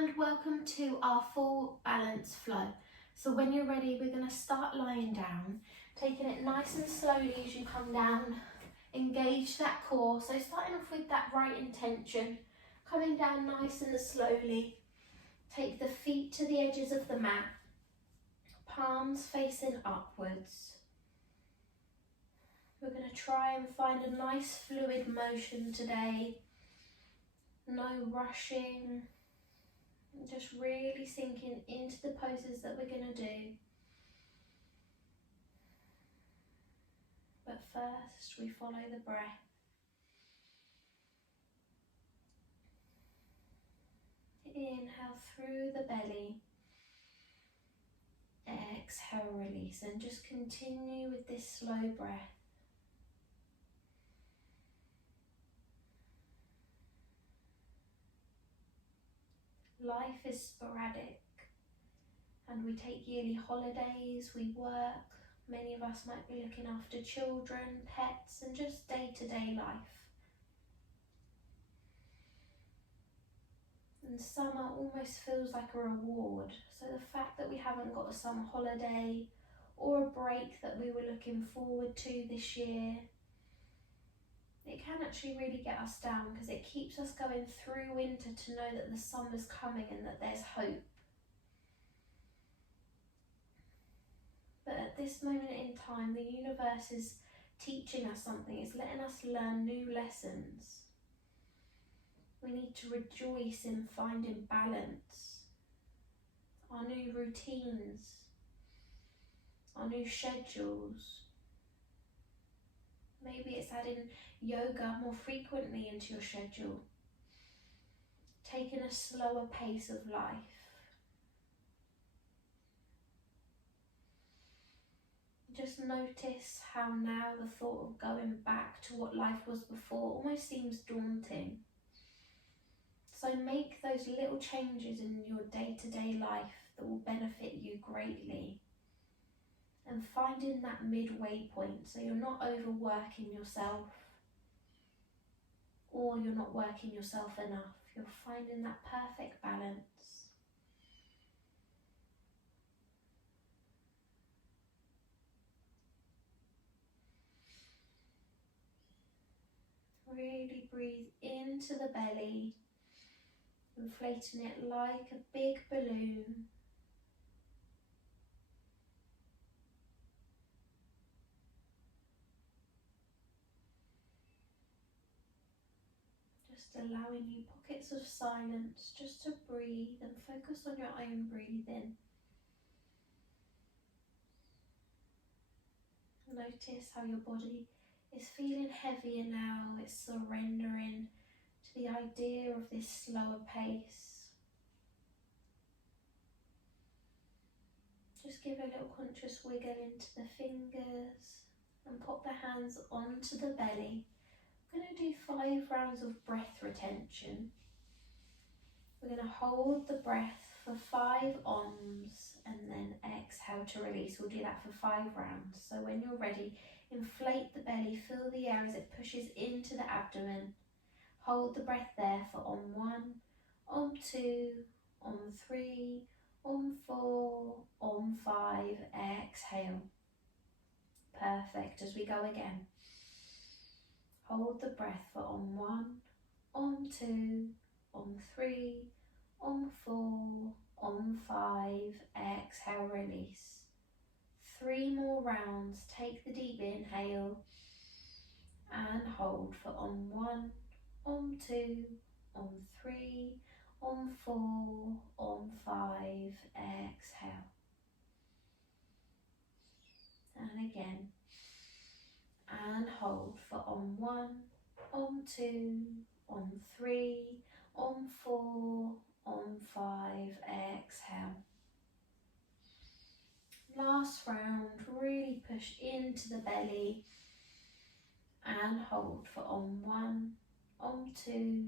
and welcome to our full balance flow. So when you're ready, we're going to start lying down, taking it nice and slowly as you come down. Engage that core, so starting off with that right intention, coming down nice and slowly. Take the feet to the edges of the mat, palms facing upwards. We're going to try and find a nice fluid motion today, no rushing. Just really sinking into the poses that we're going to do. But first we follow the breath. Inhale through the belly. Exhale, release, and just continue with this slow breath. Life is sporadic, and we take yearly holidays, we work. Many of us might be looking after children, pets, and just day-to-day life. And summer almost feels like a reward. So the fact that we haven't got a summer holiday or a break that we were looking forward to this year, it can actually really get us down, because it keeps us going through winter to know that the summer's coming and that there's hope. But at this moment in time, the universe is teaching us something. It's letting us learn new lessons. We need to rejoice in finding balance. Our new routines, our new schedules. Maybe it's adding yoga more frequently into your schedule. Taking a slower pace of life. Just notice how now the thought of going back to what life was before almost seems daunting. So make those little changes in your day-to-day life that will benefit you greatly. And finding that midway point, so you're not overworking yourself or you're not working yourself enough. You're finding that perfect balance. Really breathe into the belly, inflating it like a big balloon. Just allowing you pockets of silence just to breathe and focus on your own breathing. Notice how your body is feeling heavier now. It's surrendering to the idea of this slower pace. Just give a little conscious wiggle into the fingers and pop the hands onto the belly. We're going to do 5 rounds of breath retention. We're going to hold the breath for 5 ohms and then exhale to release. We'll do that for 5 rounds. So when you're ready, inflate the belly, fill the air as it pushes into the abdomen. Hold the breath there for on 1, on 2, on 3, on 4, on 5, exhale. Perfect, as we go again. Hold the breath for on 1, on 2, on 3, on 4, on 5, exhale, release. 3 more rounds. Take the deep inhale and hold for on 1, on 2, on 3, on 4, on 5, exhale. And again. And hold for on 1, on 2, on 3, on 4, on 5, exhale. Last round, really push into the belly and hold for on 1, on 2,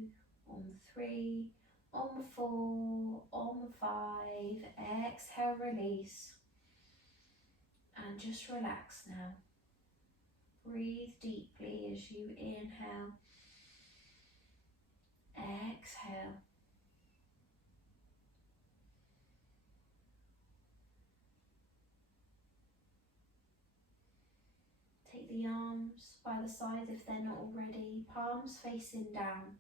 on 3, on 4, on 5, exhale, release. And just relax now. Breathe deeply as you inhale, exhale. the arms by the sides if they're not already, palms facing down.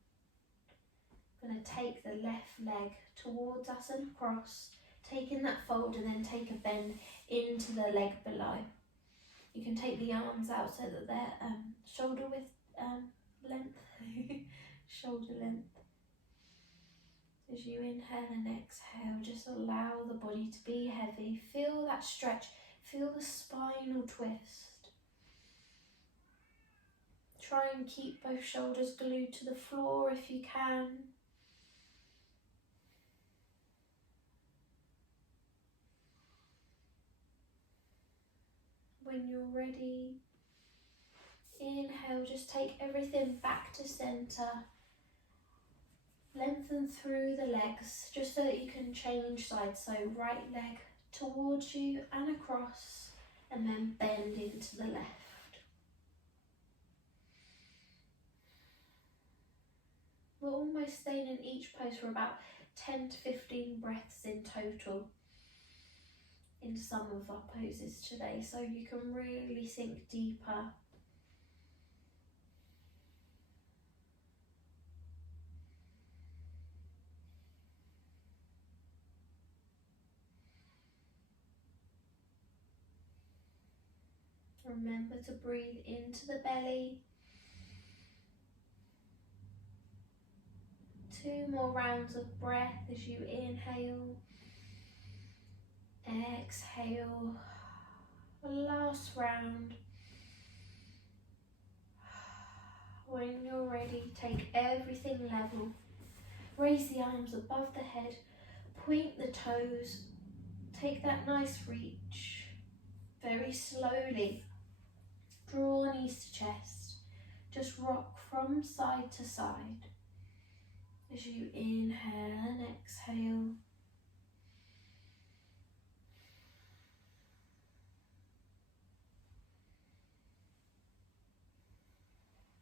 Going to take the left leg towards us and across, taking that fold and then take a bend into the leg below. You can take the arms out so that they're shoulder width length, shoulder length. As you inhale and exhale, just allow the body to be heavy. Feel that stretch, feel the spinal twist. Try and keep both shoulders glued to the floor if you can. When you're ready, inhale, just take everything back to centre. Lengthen through the legs just so that you can change sides. So right leg towards you and across, and then bend into the left. We're almost staying in each pose for about 10 to 15 breaths in total in some of our poses today, so you can really sink deeper. Remember to breathe into the belly. 2 more rounds of breath as you inhale, exhale. Last round. When you're ready, take everything level. Raise the arms above the head, point the toes, take that nice reach. Very slowly, draw knees to chest. Just rock from side to side as you inhale and exhale.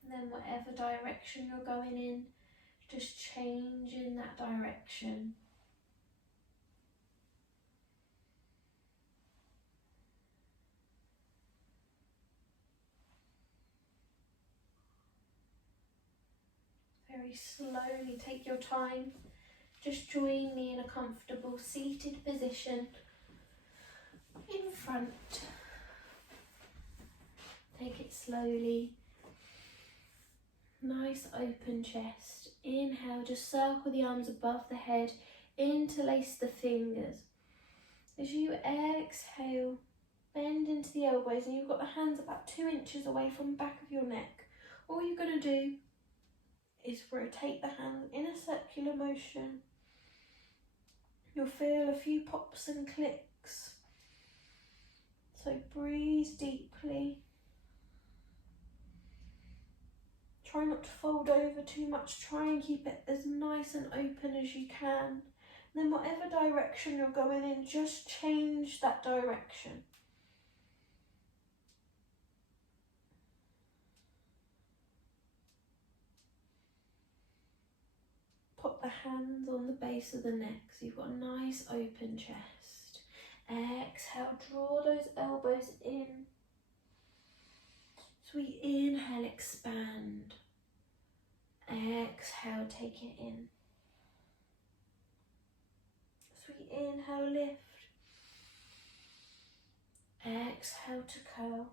And then whatever direction you're going in, just change in that direction. Very slowly, take your time. Just join me in a comfortable seated position in front. Take it slowly. Nice open chest. Inhale, just circle the arms above the head, interlace the fingers. As you exhale, bend into the elbows and you've got the hands about 2 inches away from the back of your neck. All you're going to do is rotate the hands in a circular motion. You'll feel a few pops and clicks. So breathe deeply. Try not to fold over too much. Try and keep it as nice and open as you can. Then whatever direction you're going in, just change that direction. Pop the hands on the base of the neck so you've got a nice open chest. Exhale, draw those elbows in. So we inhale, expand. Exhale, take it in. So we inhale, lift. Exhale to curl.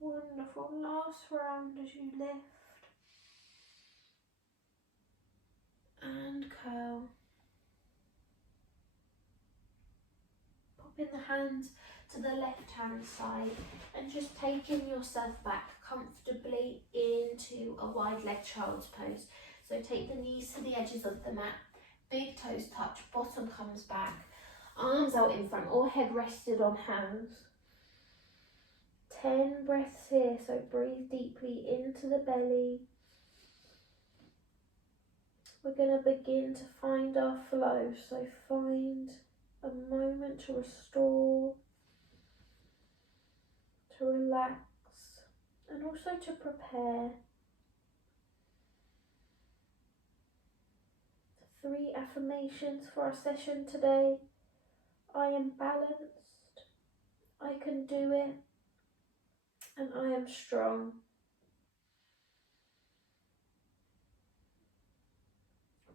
Wonderful. Last round as you lift and curl. Pop in the hands to the left hand side and just taking yourself back comfortably into a wide leg child's pose. So take the knees to the edges of the mat, big toes touch, bottom comes back, arms out in front or head rested on hands. 10 breaths here, so breathe deeply into the belly. We're going to begin to find our flow, so find a moment to restore, to relax, and also to prepare to 3 affirmations for our session today. I am balanced, I can do it, and I am strong.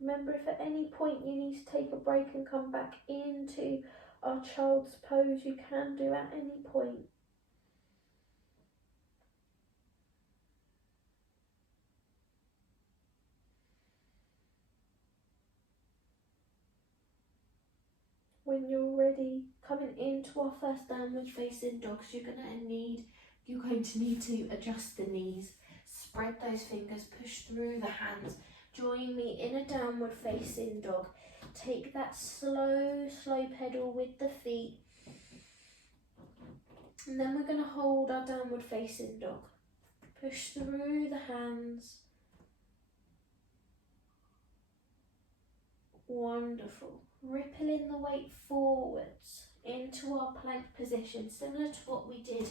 Remember, if at any point you need to take a break and come back into our child's pose, you can do at any point. When you're ready, coming into our first downward facing dog, so you're going to need to adjust the knees, spread those fingers, push through the hands. Join me in a downward facing dog. Take that slow pedal with the feet. And then we're going to hold our downward facing dog. Push through the hands. Wonderful. Rippling the weight forwards into our plank position, similar to what we did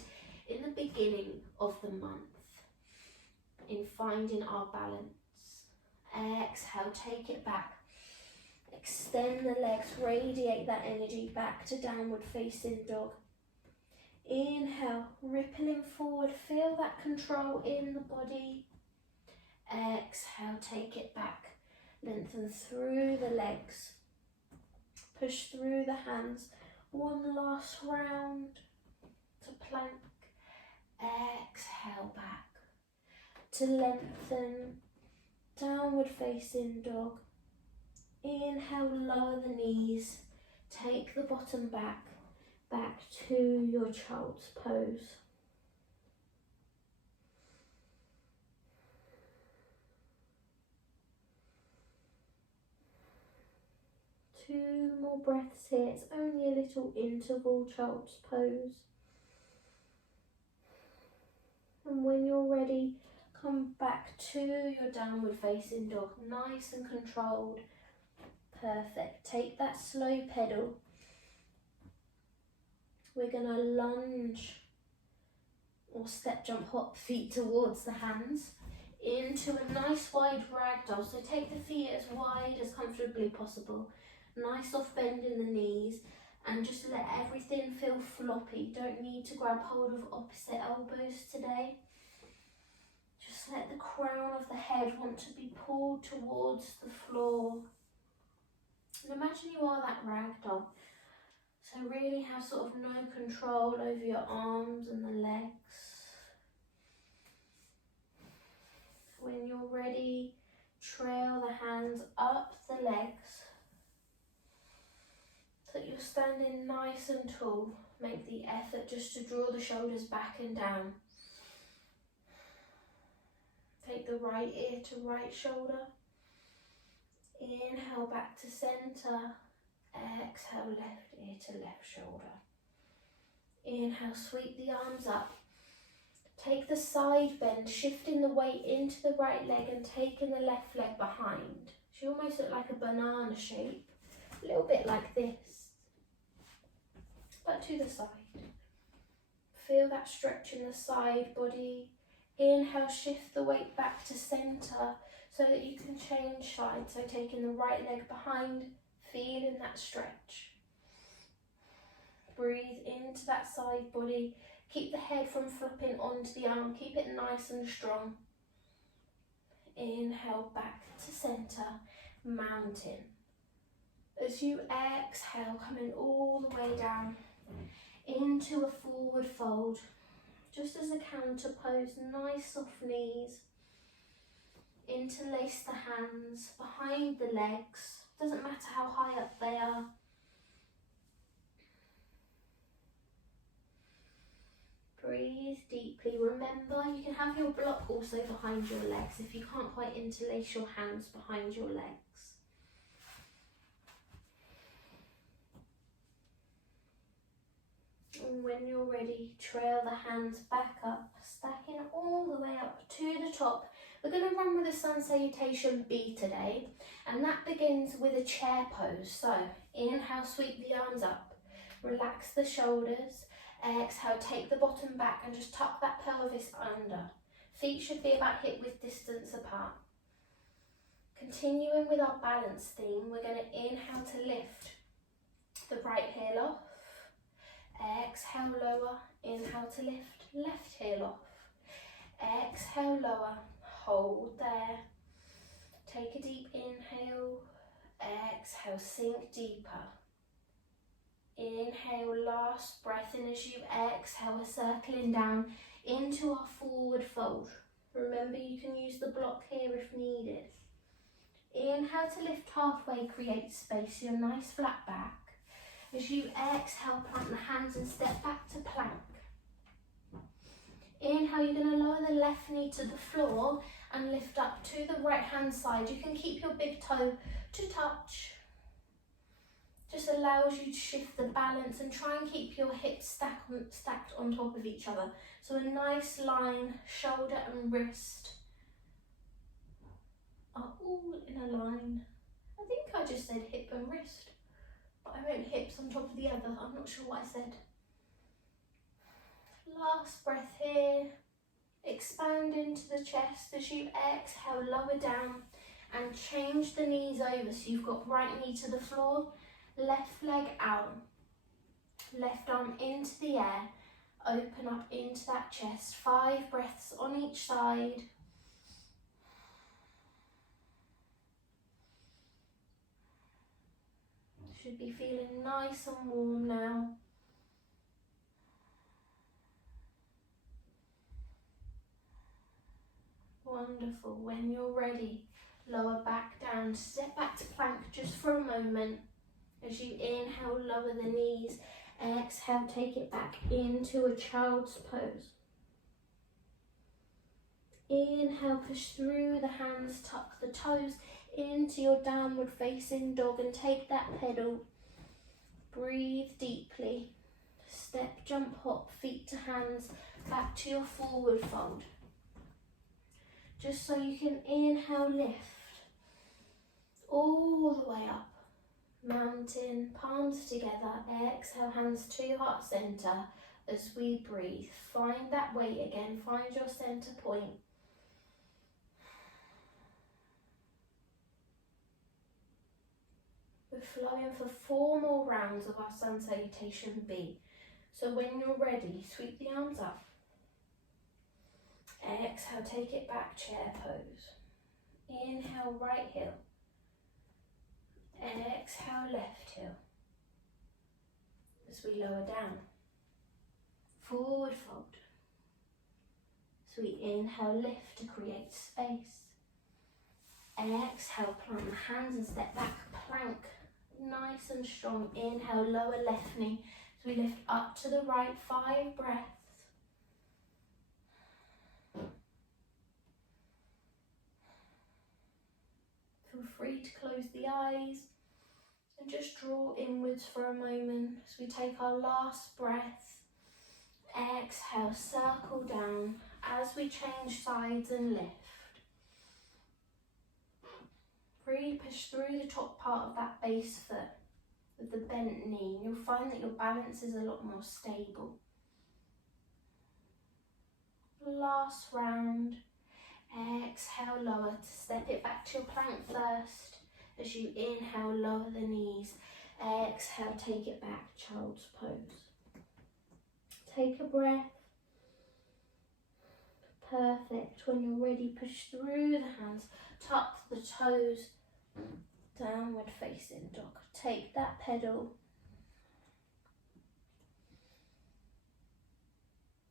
in the beginning of the month in finding our balance. Exhale, take it back. Extend the legs, radiate that energy back to downward facing dog. Inhale, rippling forward, feel that control in the body. Exhale, take it back. Lengthen through the legs. Push through the hands. One last round to plank. Exhale back to lengthen. Downward facing dog. Inhale, lower the knees. Take the bottom back to your child's pose. Two more breaths here. It's only a little interval child's pose. And when you're ready, come back to your downward facing dog, nice and controlled. Perfect. Take that slow pedal. We're going to lunge or step jump hop feet towards the hands into a nice wide ragdoll. So take the feet as wide as comfortably possible. Nice soft bend in the knees and just let everything feel floppy. Don't need to grab hold of opposite elbows today. Just let the crown of the head want to be pulled towards the floor. And imagine you are that ragdoll. So really have sort of no control over your arms and the legs. When you're ready, trail the hands up the legs so that you're standing nice and tall. Make the effort just to draw the shoulders back and down. Take the right ear to right shoulder. Inhale back to centre. Exhale left ear to left shoulder. Inhale, sweep the arms up. Take the side bend, shifting the weight into the right leg and taking the left leg behind. So you almost look like a banana shape. A little bit like this, but to the side. Feel that stretch in the side body. Inhale, shift the weight back to centre so that you can change sides. So taking the right leg behind, feeling that stretch. Breathe into that side body. Keep the head from flipping onto the arm. Keep it nice and strong. Inhale back to centre, mountain. As you exhale, coming all the way down into a forward fold. Just as a counter pose, nice soft knees. Interlace the hands behind the legs. Doesn't matter how high up they are. Breathe deeply. Remember, you can have your block also behind your legs if you can't quite interlace your hands behind your legs. And when you're ready, trail the hands back up, stacking all the way up to the top. We're going to run with a sun salutation B today, and that begins with a chair pose. So inhale, sweep the arms up, relax the shoulders. Exhale, take the bottom back and just tuck that pelvis under. Feet should be about hip width distance apart. Continuing with our balance theme, we're going to inhale to lift the right heel off. Exhale, lower. Inhale to lift, left heel off. Exhale, lower. Hold there. Take a deep inhale. Exhale, sink deeper. Inhale, last breath in as you exhale, we're circling down into our forward fold. Remember, you can use the block here if needed. Inhale to lift halfway, create space, your nice flat back. As you exhale, plant the hands and step back to plank. Inhale, you're going to lower the left knee to the floor and lift up to the right hand side. You can keep your big toe to touch. Just allows you to shift the balance and try and keep your hips stacked on top of each other. So a nice line, shoulder and wrist are all in a line. I think I just said hip and wrist, but I meant hips on top of the other. I'm not sure what I said. Last breath here. Expand into the chest as you exhale, lower down and change the knees over. So you've got right knee to the floor, left leg out, left arm into the air, open up into that chest. 5 breaths on each side. Should be feeling nice and warm now. Wonderful. When you're ready, lower back down, step back to plank just for a moment. As you inhale, lower the knees. Exhale, take it back into a child's pose. Inhale, push through the hands, tuck the toes into your downward facing dog and take that pedal. Breathe deeply. Step, jump, hop, feet to hands, back to your forward fold. Just so you can inhale, lift all the way up. Mountain, palms together, exhale, hands to heart center as we breathe. Find that weight again, find your center point. We're flowing for 4 more rounds of our sun salutation B. So when you're ready, sweep the arms up. Exhale, take it back, chair pose. Inhale, right heel. Exhale, left heel. As we lower down. Forward fold. So we inhale, lift to create space. Exhale, plant the hands and step back, plank. Nice and strong. Inhale, lower left knee. So we lift up to the right, 5 breaths. Feel free to close the eyes and just draw inwards for a moment as we take our last breath. Exhale, circle down as we change sides and lift. Really push through the top part of that base foot with the bent knee, and you'll find that your balance is a lot more stable. Last round. Exhale, lower, step it back to your plank first. As you inhale, lower the knees. Exhale, take it back, child's pose. Take a breath. Perfect. When you're ready, push through the hands, tuck the toes, downward facing dog. Take that pedal.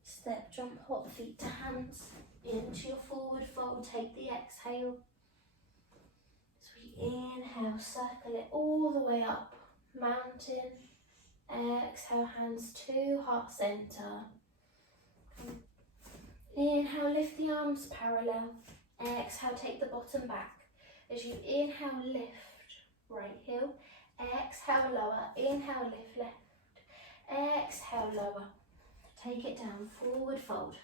Step, jump, hop, feet to hands. Into your forward fold, take the exhale. As we inhale, circle it all the way up. Mountain. Exhale, hands to heart center. Inhale, lift the arms parallel. Exhale, take the bottom back. As you inhale, lift, right heel. Exhale, lower. Inhale, lift, left. Exhale, lower. Take it down, forward fold.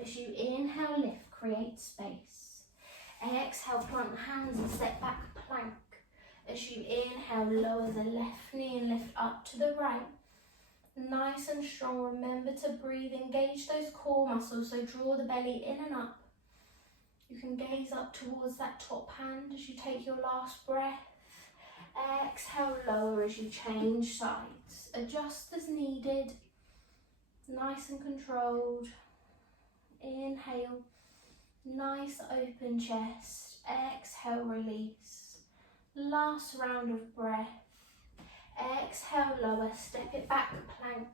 As you inhale, lift, create space. Exhale, plant the hands and step back, plank. As you inhale, lower the left knee and lift up to the right. Nice and strong. Remember to breathe, engage those core muscles, so draw the belly in and up. You can gaze up towards that top hand as you take your last breath. Exhale, lower as you change sides. Adjust as needed. Nice and controlled. Inhale. Nice open chest. Exhale, release. Last round of breath. Exhale, lower. Step it back, plank.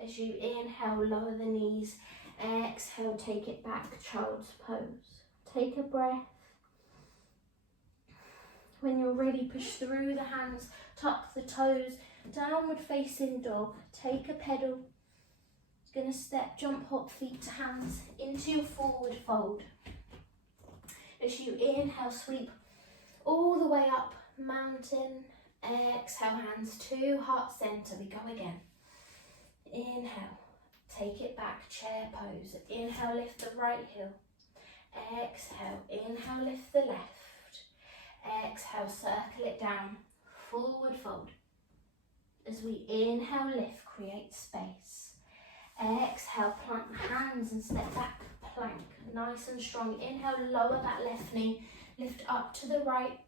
As you inhale, lower the knees. Exhale, take it back, child's pose. Take a breath. When you're ready, push through the hands, tuck the toes, downward facing dog. Take a pedal. Gonna step, jump, hop, feet to hands into your forward fold. As you inhale, sweep all the way up, mountain. Exhale, hands to heart center. We go again. Inhale, take it back, chair pose. Inhale, lift the right heel. Exhale, inhale, lift the left. Exhale, circle it down, forward fold. As we inhale, lift, create space. Exhale, plant the hands and step back, plank. Nice and strong. Inhale, lower that left knee, lift up to the right.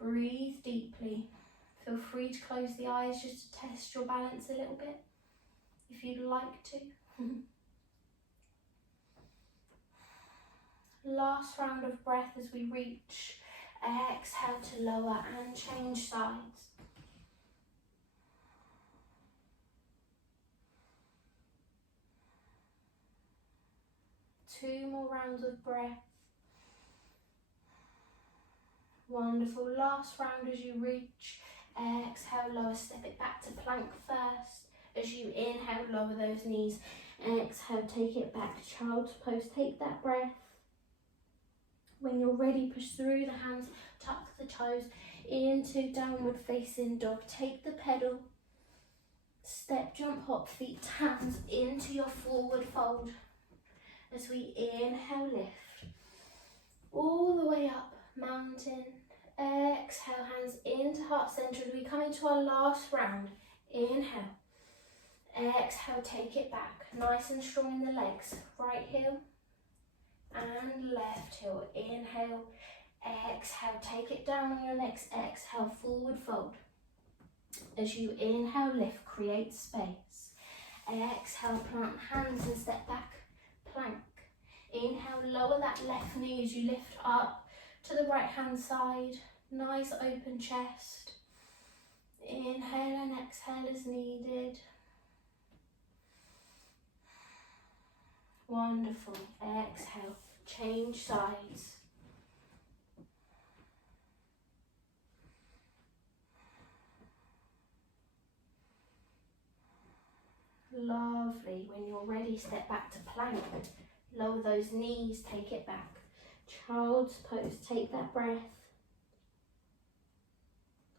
Breathe deeply. Feel free to close the eyes just to test your balance a little bit, if you'd like to. Last round of breath as we reach. Exhale to lower and change sides. Two more rounds of breath. Wonderful. Last round as you reach. Exhale, lower, step it back to plank first. As you inhale, lower those knees. Exhale, take it back, child's pose. Take that breath. When you're ready, push through the hands, tuck the toes into downward facing dog. Take the pedal. Step, jump, hop, feet, hands into your forward fold. As we inhale, lift. All the way up, mountain. Exhale, hands into heart center as we come into our last round. Inhale. Exhale, take it back. Nice and strong in the legs. Right heel and left heel. Inhale. Exhale, take it down on your next exhale, forward fold. As you inhale, lift, create space. Exhale, plant hands and step back, plank. Inhale, lower that left knee as you lift up to the right hand side. Nice open chest. Inhale and exhale as needed. Wonderful. Exhale, change sides. Lovely. When you're ready, step back to plank. Lower those knees, take it back. Child's pose, take that breath.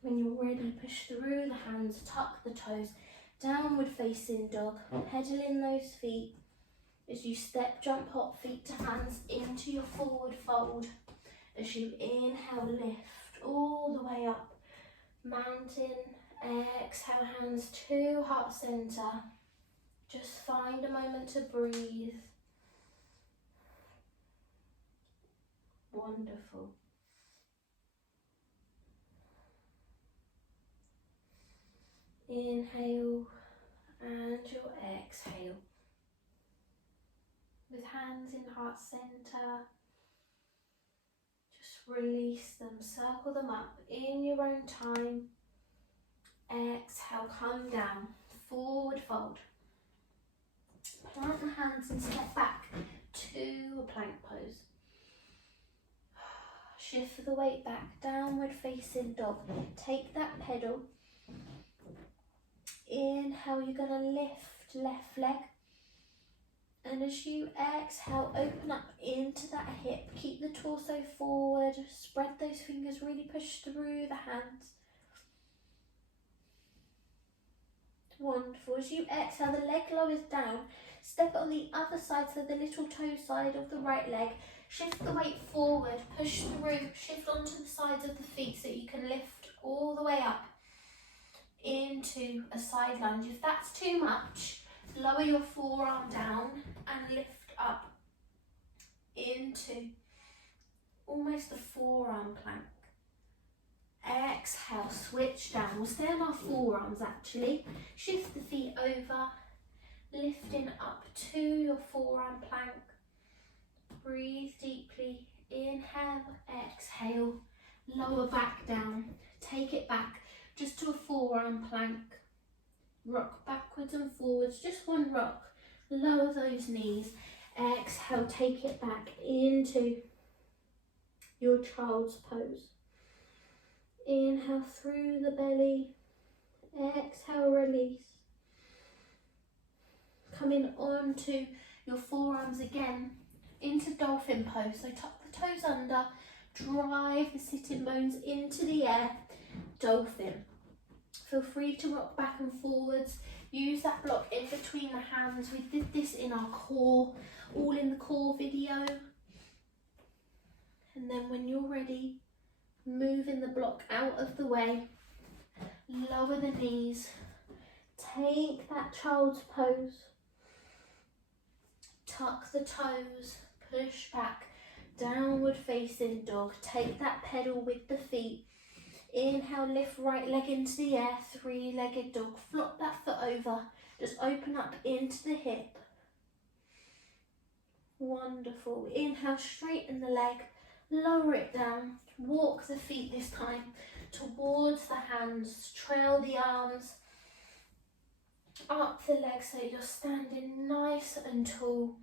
When you're ready, push through the hands, tuck the toes, downward facing dog. Pedal in those feet. As you step, jump, hop, feet to hands into your forward fold. As you inhale, lift all the way up. Mountain. Exhale, hands to heart center. Just find a moment to breathe. Wonderful. Inhale and your exhale. With hands in heart center, just release them, circle them up in your own time. Exhale, come down, forward fold. Plant the hands and step back to a plank pose. Shift the weight back, downward facing dog. Take that pedal. Inhale, you're going to lift left leg. And as you exhale, open up into that hip. Keep the torso forward. Spread those fingers, really push through the hands. Wonderful. As you exhale, the leg lowers down. Step on the other side, so the little toe side of the right leg. Shift the weight forward, push through, shift onto the sides of the feet so you can lift all the way up into a side lunge. If that's too much, lower your forearm down and lift up into almost a forearm plank. Exhale, switch down. We'll stay on our forearms actually. Shift the feet over, lifting up to your forearm plank. Breathe deeply. Inhale, exhale, lower back down. Take it back just to a forearm plank. Rock backwards and forwards, just one rock. Lower those knees. Exhale, take it back into your child's pose. Inhale through the belly. Exhale, release. Coming onto your forearms again into dolphin pose. So tuck the toes under, drive the sitting bones into the air. Dolphin. Feel free to rock back and forwards. Use that block in between the hands. We did this in our core, all in the core video. And then when you're ready, moving the block out of the way, lower the knees, take that child's pose, tuck the toes, push back, downward facing dog. Take that pedal with the feet. Inhale, lift right leg into the air, three-legged dog. Flop that foot over, just open up into the hip. Wonderful. Inhale, straighten the leg, lower it down. Walk the feet this time towards the hands, trail the arms up the legs so you're standing nice and tall.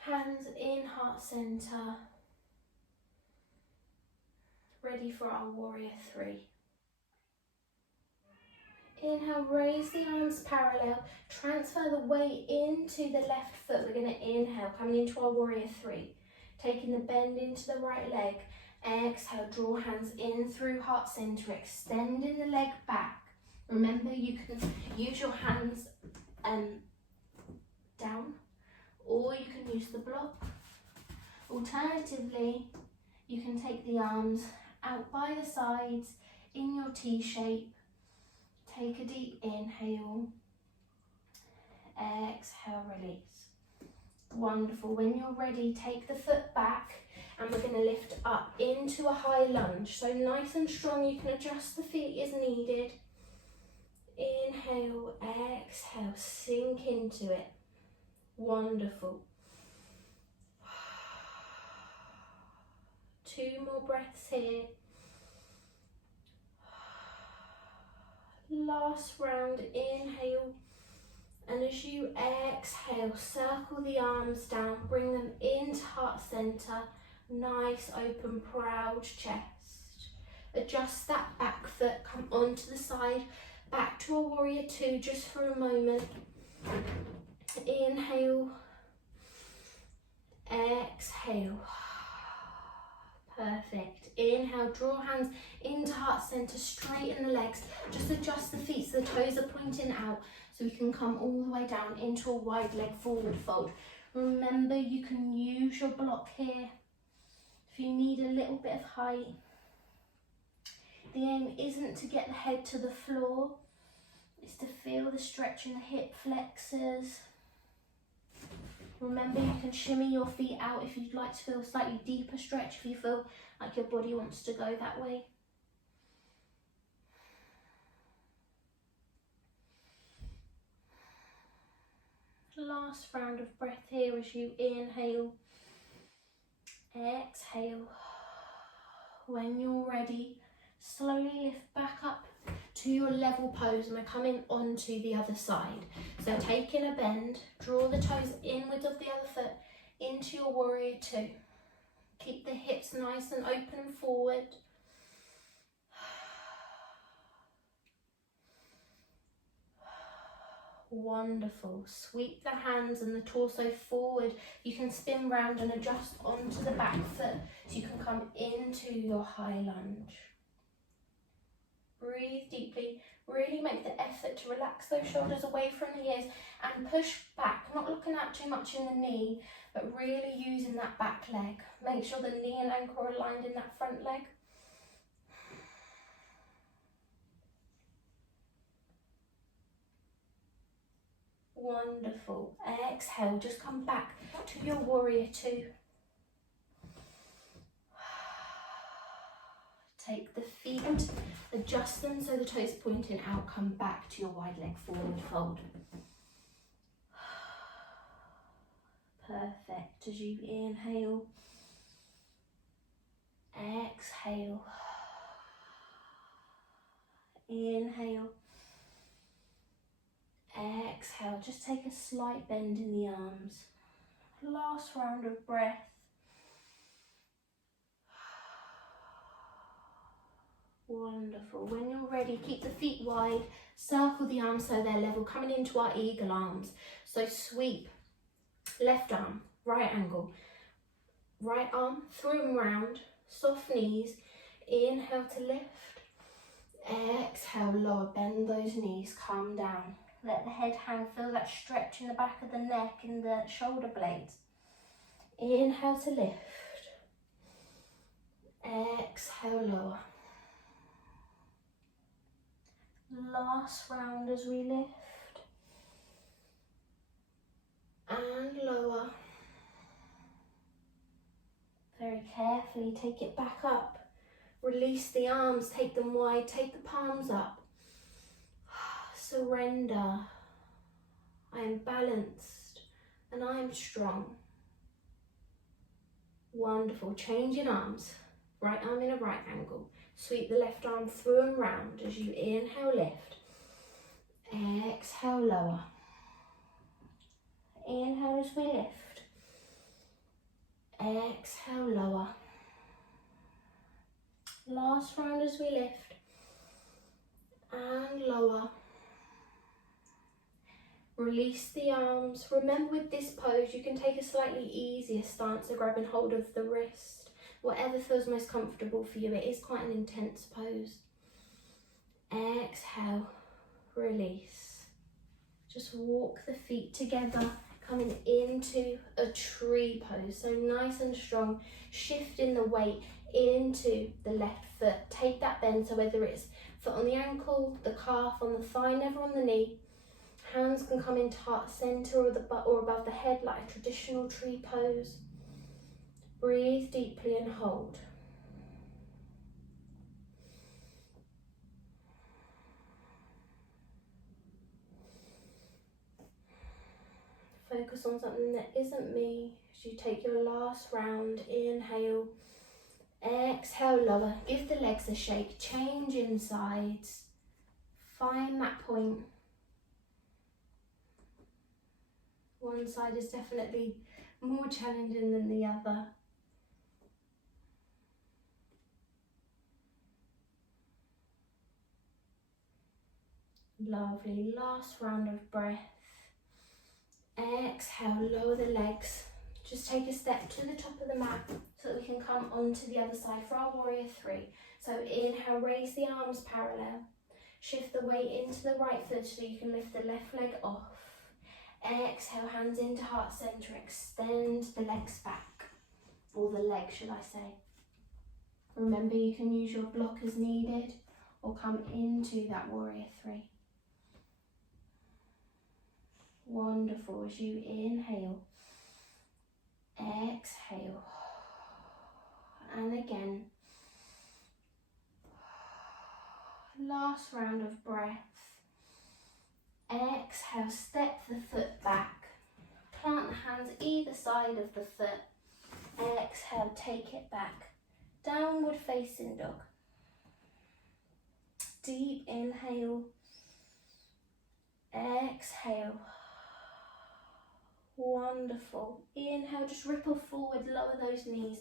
Hands in heart center. Ready for our warrior three. Inhale, raise the arms parallel, transfer the weight into the left foot. We're going to inhale, coming into our warrior three, taking the bend into the right leg. Exhale, draw hands in through heart center, extending the leg back. Remember, you can use your hands down, or you can use the block. Alternatively, you can take the arms out by the sides in your T shape. Take a deep inhale. Exhale, release. Wonderful. When you're ready, take the foot back and we're going to lift up into a high lunge. So nice and strong, you can adjust the feet as needed. Inhale, exhale, sink into it. Wonderful. 2 more breaths here. Last round, inhale. And as you exhale, circle the arms down, bring them into heart center. Nice, open, proud chest. Adjust that back foot, come onto the side, back to a warrior two just for a moment. Inhale, exhale. Perfect. Inhale, draw hands into heart center, straighten the legs. Just adjust the feet so the toes are pointing out so we can come all the way down into a wide leg forward fold. Remember, you can use your block here if you need a little bit of height. The aim isn't to get the head to the floor, it's to feel the stretch in the hip flexors. Remember, you can shimmy your feet out if you'd like to feel a slightly deeper stretch, if you feel like your body wants to go that way. Last round of breath here as you inhale, exhale. When you're ready, slowly lift back up to your level pose and we're coming onto the other side. So taking a bend, draw the toes inwards of the other foot into your warrior two. Keep the hips nice and open and forward. Wonderful. Sweep the hands and the torso forward. You can spin round and adjust onto the back foot so you can come into your high lunge. Breathe deeply. Really make the effort to relax those shoulders away from the ears and push back, not looking out too much in the knee, but really using that back leg. Make sure the knee and ankle are aligned in that front leg. Wonderful. Exhale, just come back to your warrior two. take the feet, adjust them so the toes pointing out, come back to your wide leg forward fold. Perfect. As you inhale, exhale, inhale, exhale. Just take a slight bend in the arms. Last round of breath. Wonderful. When you're ready, keep the feet wide, circle the arms so they're level, coming into our eagle arms. So sweep, left arm, right angle, right arm through and round, soft knees, inhale to lift, exhale, lower, bend those knees, come down. Let the head hang, feel that stretch in the back of the neck and the shoulder blades. Inhale to lift, exhale, lower. Last round as we lift and lower. Very carefully take it back up. Release the arms, take them wide, take the palms up. Surrender. I am balanced and I am strong. Wonderful. Changing arms. Right arm in a right angle. Sweep the left arm through and round as you inhale, lift. Exhale, lower. Inhale as we lift. Exhale, lower. Last round as we lift. And lower. Release the arms. Remember, with this pose, you can take a slightly easier stance of grabbing hold of the wrist. Whatever feels most comfortable for you. It is quite an intense pose. Exhale, release. Just walk the feet together, coming into a tree pose. So nice and strong, shifting the weight into the left foot. Take that bend, so whether it's foot on the ankle, the calf, on the thigh, never on the knee. Hands can come into heart center or the butt or above the head like a traditional tree pose. Breathe deeply and hold. Focus on something that isn't me as you take your last round. Inhale, exhale, lower. Give the legs a shake, change in sides. Find that point. One side is definitely more challenging than the other. Lovely. Last round of breath. Exhale, lower the legs. Just take a step to the top of the mat so that we can come onto the other side for our warrior three. So inhale, raise the arms parallel. Shift the weight into the right foot so you can lift the left leg off. Exhale, hands into heart center. Extend the legs back, or the leg, should I say. Remember, you can use your block as needed or come into that warrior three. Wonderful. As you inhale, exhale, and again. Last round of breath. Exhale, step the foot back. Plant the hands either side of the foot. Exhale, take it back. Downward facing dog. Deep inhale. Exhale. Wonderful. Inhale, just ripple forward, lower those knees.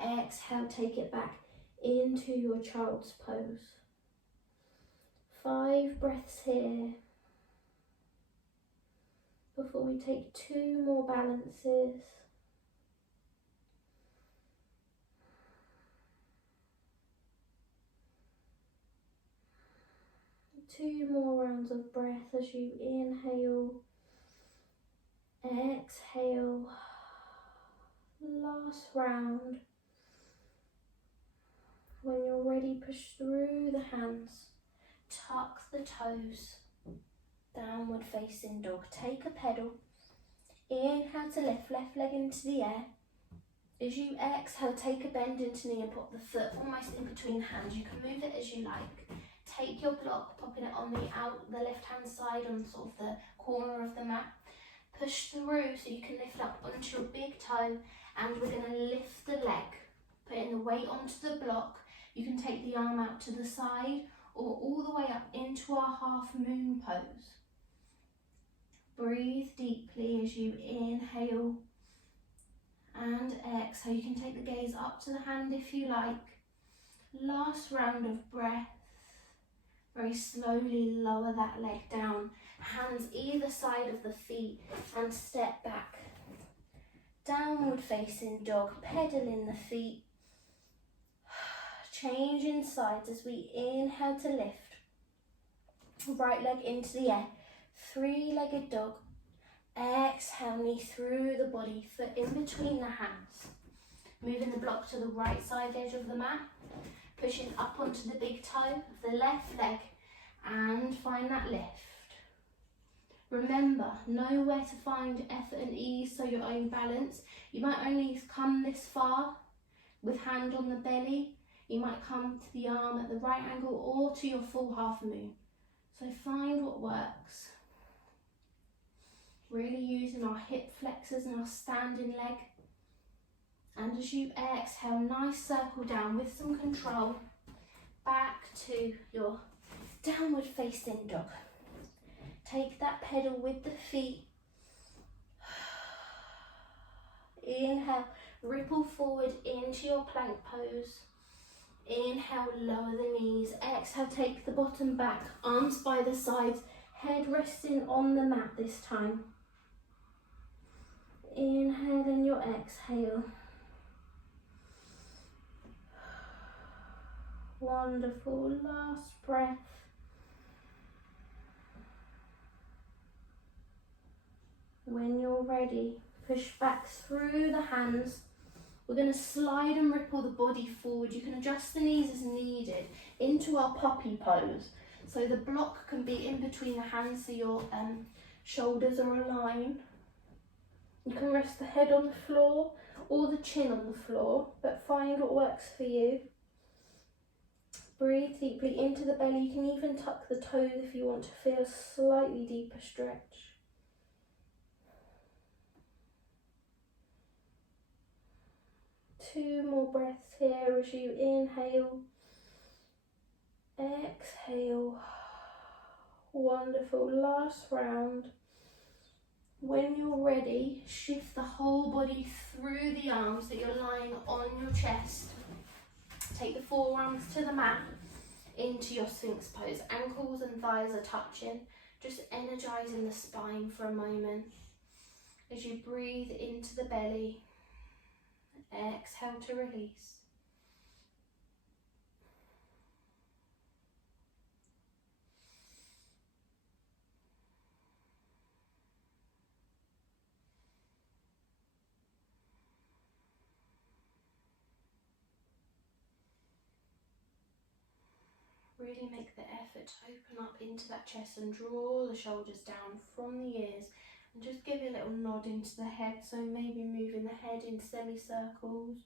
Exhale, take it back into your child's pose. 5 breaths here before we take 2 more balances. Two more rounds of breath as you inhale, exhale. Last round. When you're ready, push through the hands, tuck the toes, downward facing dog. Take a pedal, inhale to lift, left leg into the air. As you exhale, take a bend into knee and pop the foot almost in between hands. You can move it as you like. Take your block, popping it on the left hand side on sort of the corner of the mat. Push through so you can lift up onto your big toe, and we're going to lift the leg, putting the weight onto the block. You can take the arm out to the side or all the way up into our half moon pose. Breathe deeply as you inhale and exhale. You can take the gaze up to the hand if you like. Last round of breath. Very slowly lower that leg down. Hands either side of the feet and step back. Downward facing dog, pedaling the feet. Changing sides as we inhale to lift. Right leg into the air. Three-legged dog. Exhale, knee through the body, foot in between the hands. Moving the block to the right side edge of the mat. Pushing up onto the big toe of the left leg and find that lift. Remember, know where to find effort and ease, so your own balance. You might only come this far with hand on the belly. You might come to the arm at the right angle or to your full half moon. So find what works. Really using our hip flexors and our standing leg. And as you exhale, nice circle down with some control. Back to your downward facing dog. Take that pedal with the feet. Inhale, ripple forward into your plank pose. Inhale, lower the knees. Exhale, take the bottom back, arms by the sides, head resting on the mat this time. Inhale and your exhale. Wonderful, last breath. When you're ready, push back through the hands. We're going to slide and ripple the body forward. You can adjust the knees as needed into our poppy pose. So the block can be in between the hands so your shoulders are aligned. You can rest the head on the floor or the chin on the floor, but find what works for you. Breathe deeply into the belly. You can even tuck the toes if you want to feel a slightly deeper stretch. Two more breaths here as you inhale, exhale. Wonderful, last round. When you're ready, shift the whole body through the arms that you're lying on your chest. Take the forearms to the mat into your Sphinx pose. Ankles and thighs are touching, just energizing the spine for a moment. As you breathe into the belly, exhale to release. Really make the effort to open up into that chest and draw the shoulders down from the ears, and just give a little nod into the head, so maybe moving the head in semicircles.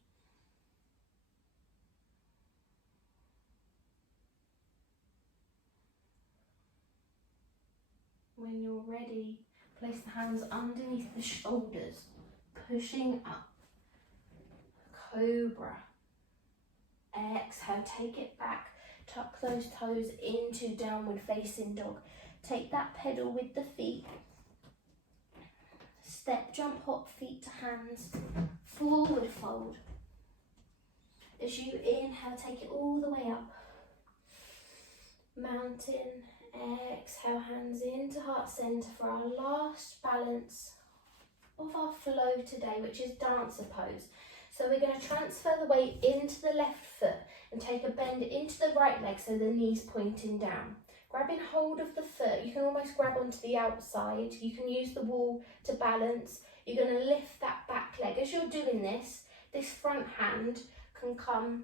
When you're ready, place the hands underneath the shoulders, pushing up. Cobra. Exhale, take it back. Tuck those toes into downward facing dog. Take that pedal with the feet. Step, jump, hop, feet to hands. Forward fold. As you inhale, take it all the way up. Mountain. Exhale, hands into heart centre for our last balance of our flow today, which is dancer pose. So we're going to transfer the weight into the left foot and take a bend into the right leg so the knee's pointing down. Grabbing hold of the foot, you can almost grab onto the outside. You can use the wall to balance. You're going to lift that back leg. As you're doing this, this front hand can come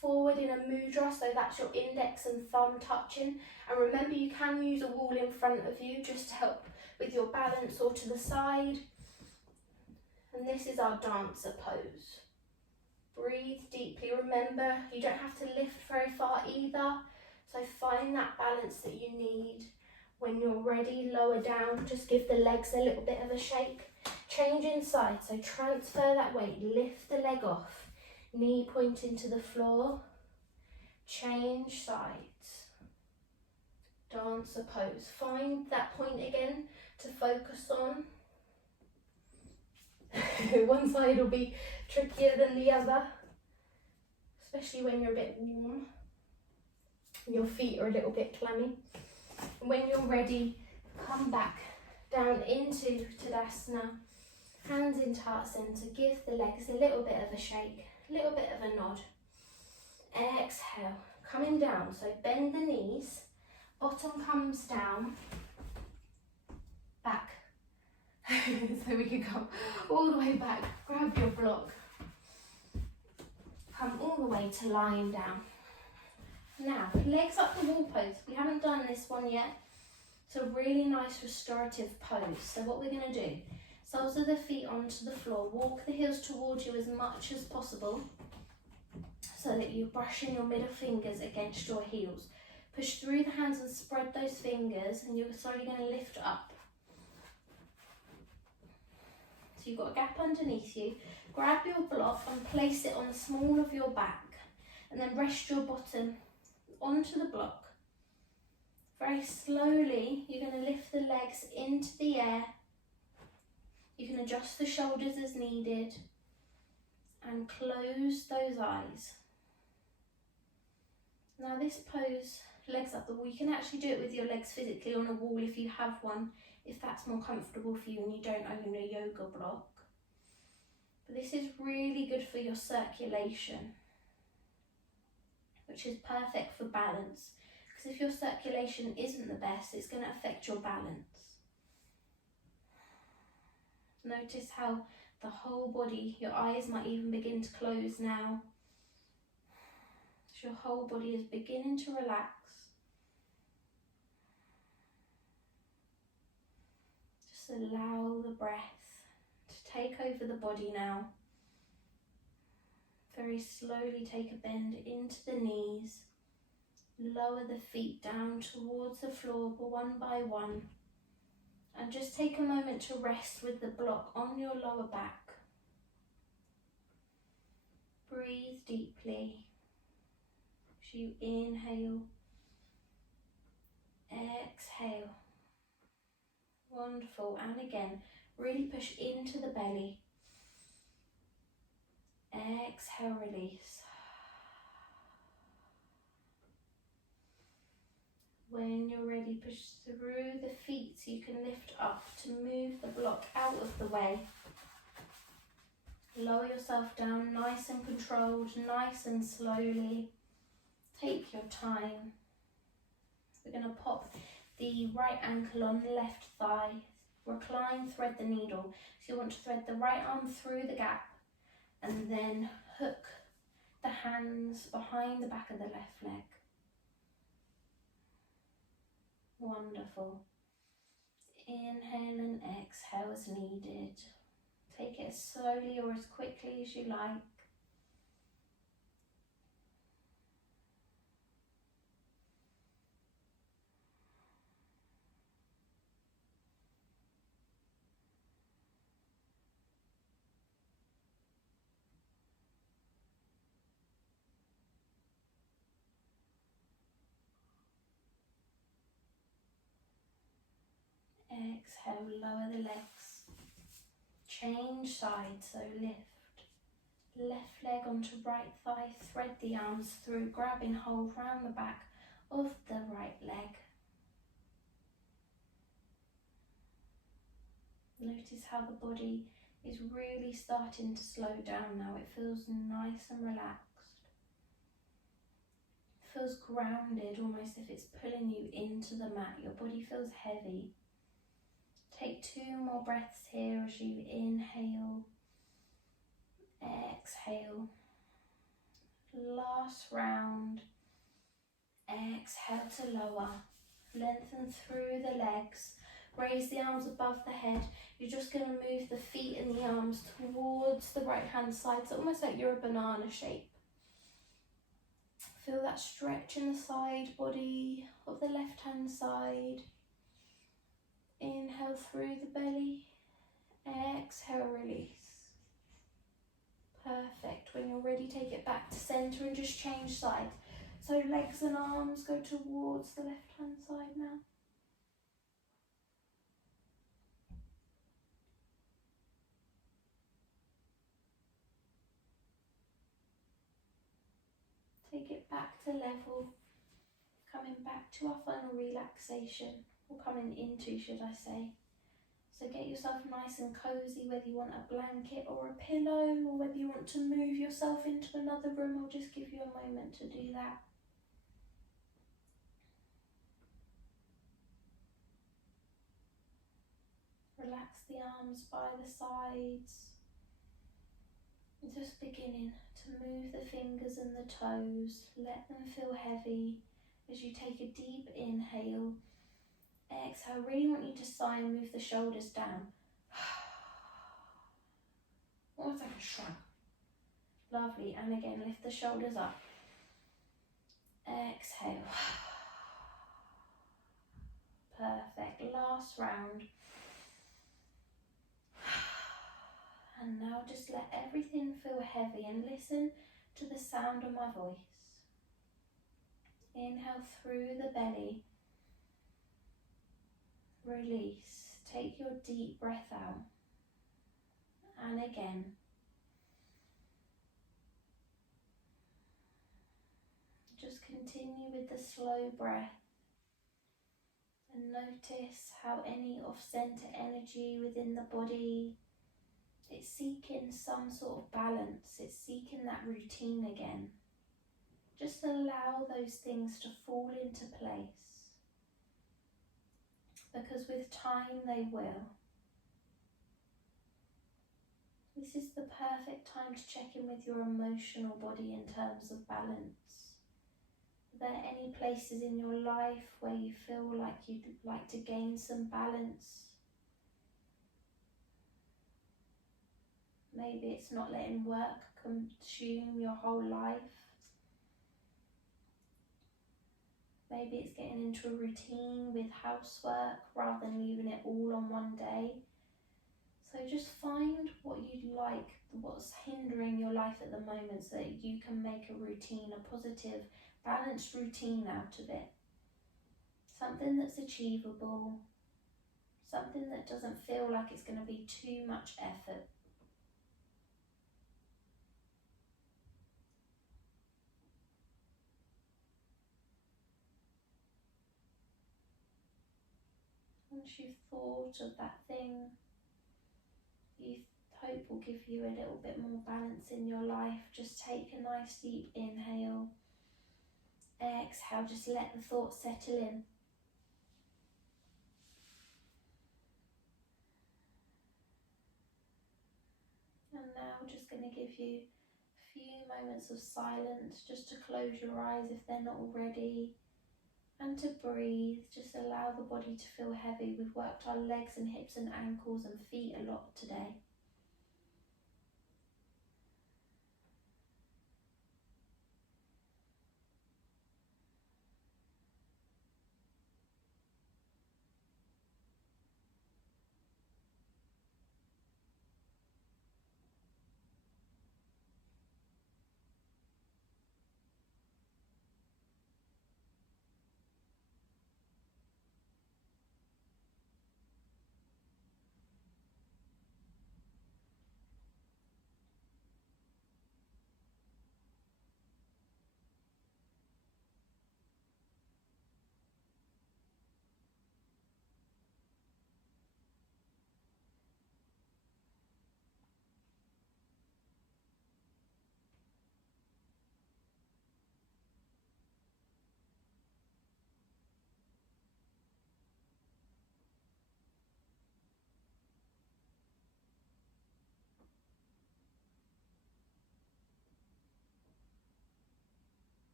forward in a mudra, so that's your index and thumb touching. And remember, you can use a wall in front of you just to help with your balance, or to the side. And And this is our dancer pose. Breathe deeply. Remember, you don't have to lift very far either. So find that balance that you need. When you're ready, lower down. Just give the legs a little bit of a shake. Change inside. So transfer that weight. Lift the leg off. Knee pointing to the floor. Change sides. Dancer pose. Find that point again to focus on. One side will be trickier than the other, especially when you're a bit warm and your feet are a little bit clammy. And when you're ready, come back down into Tadasana, hands into heart center. Give the legs a little bit of a shake, a little bit of a nod. Exhale, coming down. So bend the knees, bottom comes down, back. So we can go all the way back, grab your block, come all the way to lying down. Now, legs up the wall pose. We haven't done this one yet. It's a really nice restorative pose. So what we're going to do, soles of the feet onto the floor, walk the heels towards you as much as possible so that you're brushing your middle fingers against your heels. Push through the hands and spread those fingers, and you're slowly going to lift up. So you've got a gap underneath you. Grab your block and place it on the small of your back, and then rest your bottom onto the block. Very slowly, you're going to lift the legs into the air. You can adjust the shoulders as needed and close those eyes. Now this pose, legs up the wall, you can actually do it with your legs physically on a wall if you have one, if that's more comfortable for you and you don't own a yoga block. But this is really good for your circulation, which is perfect for balance. Because if your circulation isn't the best, it's going to affect your balance. Notice how the whole body, your eyes might even begin to close now. So your whole body is beginning to relax. Just allow the breath to take over the body now. Very slowly take a bend into the knees. Lower the feet down towards the floor one by one. And just take a moment to rest with the block on your lower back. Breathe deeply. As you inhale, exhale. Wonderful. And again, really push into the belly. Exhale, release. When you're ready, push through the feet so you can lift up to move the block out of the way. Lower yourself down, nice and controlled, nice and slowly. Take your time. We're going to pop the right ankle on the left thigh. Recline, thread the needle. So you want to thread the right arm through the gap and then hook the hands behind the back of the left leg. Wonderful. Inhale and exhale as needed. Take it as slowly or as quickly as you like. Exhale, lower the legs. Change sides, so lift. Left leg onto right thigh, thread the arms through, grabbing hold round the back of the right leg. Notice how the body is really starting to slow down now. It feels nice and relaxed. It feels grounded, almost if it's pulling you into the mat. Your body feels heavy. Take 2 more breaths here as you inhale, exhale. Last round. Exhale to lower. Lengthen through the legs. Raise the arms above the head. You're just going to move the feet and the arms towards the right hand side, so almost like you're a banana shape. Feel that stretch in the side body of the left hand side. Inhale through the belly. Exhale, release. Perfect. When you're ready, take it back to centre and just change sides. So legs and arms go towards the left hand side now. Take it back to level. Coming back to our final relaxation, or coming into, should I say. So get yourself nice and cosy, whether you want a blanket or a pillow, or whether you want to move yourself into another room. I'll just give you a moment to do that. Relax the arms by the sides. And just beginning to move the fingers and the toes. Let them feel heavy as you take a deep inhale. Exhale. I really want you to sigh and move the shoulders down. Almost like a shrug. Lovely. And again, lift the shoulders up. Exhale. Perfect. Last round. And now just let everything feel heavy and listen to the sound of my voice. Inhale through the belly. Release. Take your deep breath out. And again. Just continue with the slow breath. And notice how any off-center energy within the body, it's seeking some sort of balance. It's seeking that routine again. Just allow those things to fall into place. Because with time they will. This is the perfect time to check in with your emotional body in terms of balance. Are there any places in your life where you feel like you'd like to gain some balance? Maybe it's not letting work consume your whole life. Maybe it's getting into a routine with housework rather than leaving it all on one day. So just find what you'd like, what's hindering your life at the moment, so that you can make a routine, a positive, balanced routine out of it. Something that's achievable, something that doesn't feel like it's going to be too much effort. Once you've thought of that thing you hope will give you a little bit more balance in your life, just take a nice deep inhale. Exhale, just let the thoughts settle in. And now I'm just going to give you a few moments of silence just to close your eyes if they're not already. And to breathe, just allow the body to feel heavy. We've worked our legs and hips and ankles and feet a lot today.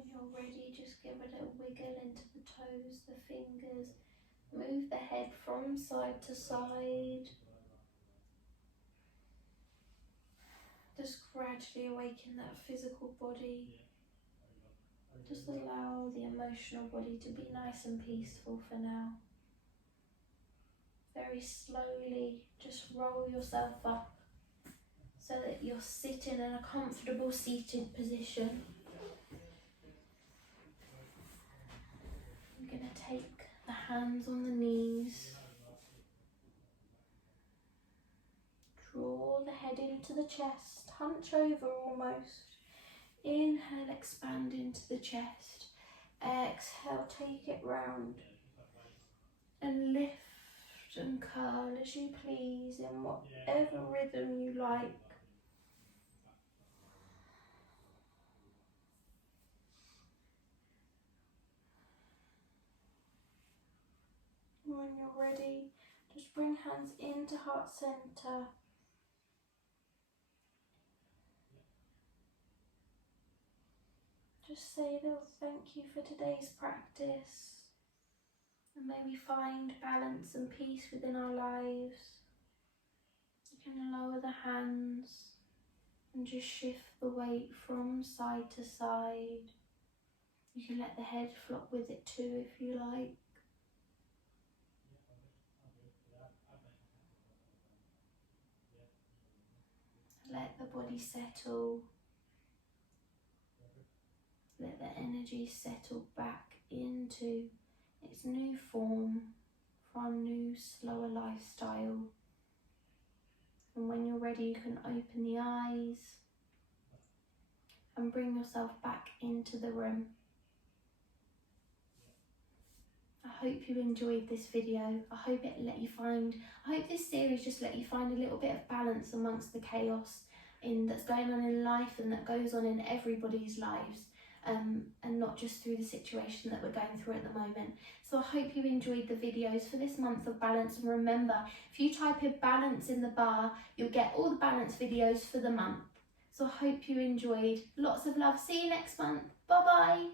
When you're ready, just give a little wiggle into the toes, the fingers. Move the head from side to side. Just gradually awaken that physical body. Just allow the emotional body to be nice and peaceful for now. Very slowly, just roll yourself up so that you're sitting in a comfortable seated position. I'm going to take the hands on the knees. Draw the head into the chest, hunch over almost. Inhale, expand into the chest. Exhale, take it round. And lift and curl as you please in whatever rhythm you like. When you're ready, just bring hands into heart center. Just say a little thank you for today's practice. And may we find balance and peace within our lives. You can lower the hands and just shift the weight from side to side. You can let the head flop with it too if you like. Let the body settle. Let the energy settle back into its new form for our new, slower lifestyle. And when you're ready, you can open the eyes and bring yourself back into the room. I hope you enjoyed this video. I hope this series just let you find a little bit of balance amongst the chaos that's going on in life and that goes on in everybody's lives. And not just through the situation that we're going through at the moment. So I hope you enjoyed the videos for this month of balance, and remember, if you type in balance in the bar, you'll get all the balance videos for the month. So I hope you enjoyed. Lots of love. See you next month. Bye bye.